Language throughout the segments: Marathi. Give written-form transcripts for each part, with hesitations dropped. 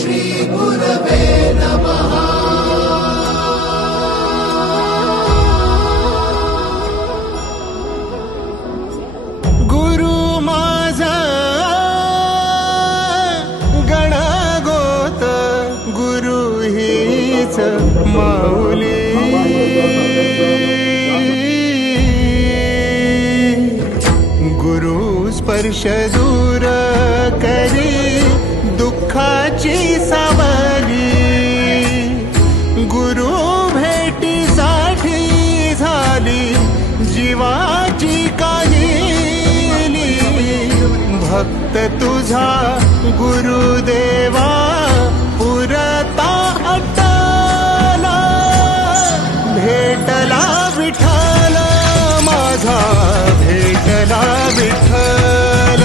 श्री गुरवे नमः। गुरु माझा गणगोत गुरु हीच माऊली गुरु स्पर्श दूर करी दुःखाची सावली गुरु भेटीसाठी झाली जीवाची काहिली भक्त तुझा गुरुदेवा पुरता अट्टला भेटला विठ्ठल माझा भेटला विठ्ठल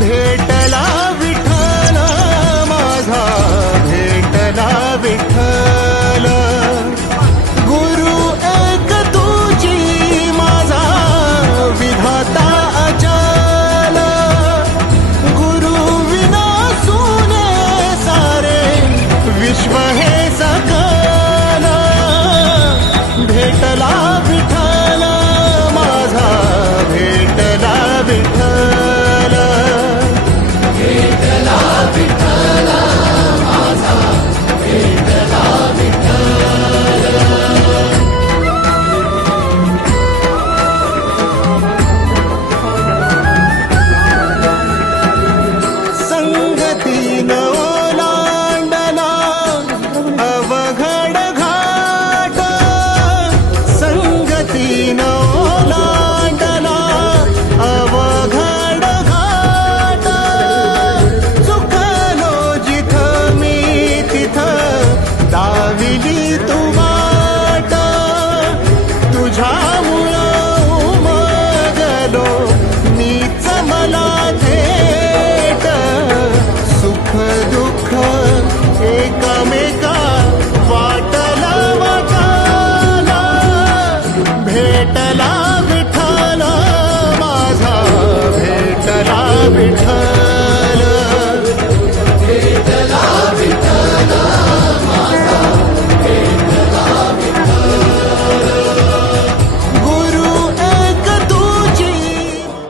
भेटला विठ्ठल माझा भेटला विठ्ठल गुरु एक तुझी माझा विधाता अचल गुरु विना सुने सारे विश्व हे सकल भेटला विठ्ठल माझा भेटला विठ्ठल भेटला विठ्ठल माझा भेटला विठ्ठल। संगतीन ओलांडला अवघड घाट संगतीन ओलांडला अवघड घाट चुकलो जिथं मी तिथं दाविली तू वाट तुझ्यामुळं उमगलो मीच मला थेट सुख दुःख एकमेका वाटला वाटाला भेटला विठ्ठल माझा भेटला विठ्ठल